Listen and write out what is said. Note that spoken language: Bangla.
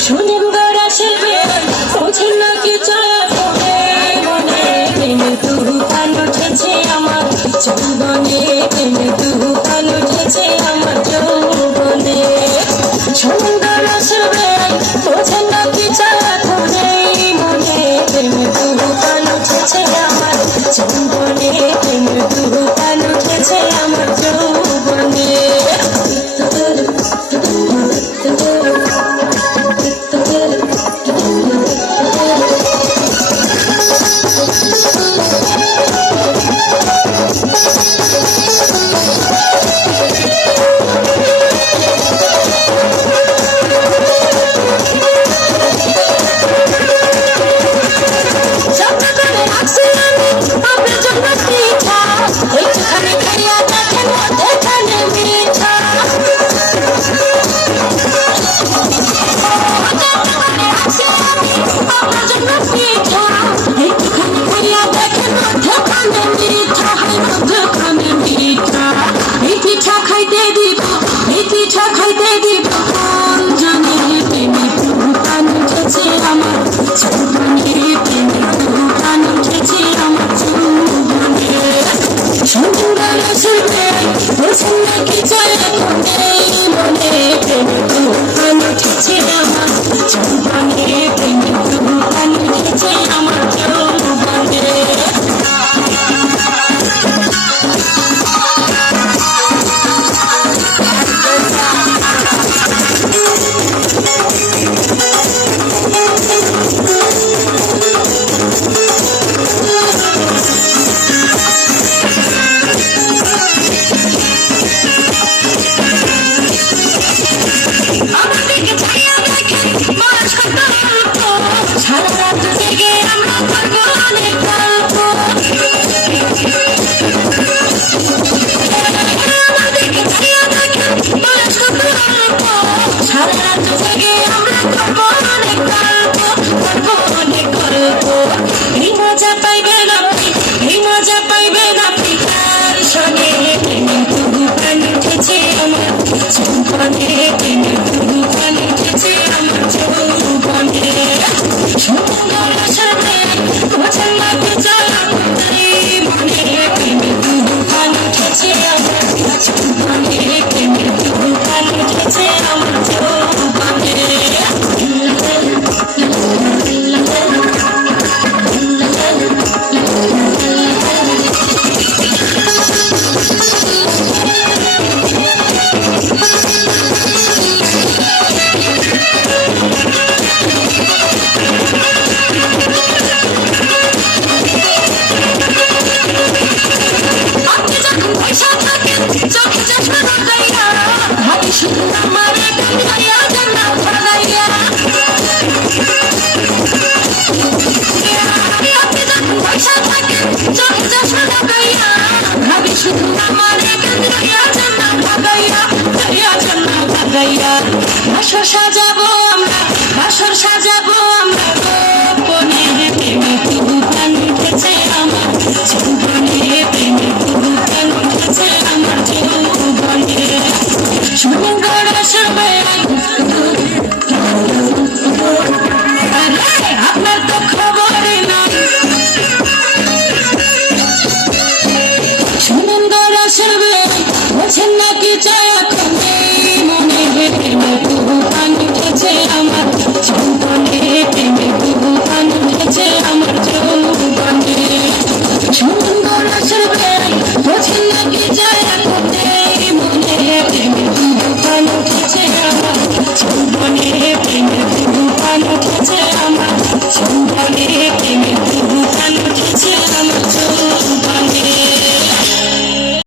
সুন্দর আসবে বোঝেন না কি চায় মনে প্রেমে তুফান উঠেছে আমার যৌবনে প্রেমে তুফান উঠেছে আমার যৌবনে সুন্দর আসবে বোঝেন না কি চায় মনে প্রেমে তুফান উঠেছে আমার যৌবনে প্রেমে তুফান উঠেছে আমার যৌবনে বাসর সাজাবো আমরা বাসর সাজাবো আমরা গোপনে প্রেমে তুফান উঠেছে আমার যৌবনে প্রেমে তুফান উঠেছে আমার যৌবনে সুন্দর আসবে আপনার তো খবর নাই সুন্দর আসবে বোঝেন না কি চায় Thank you.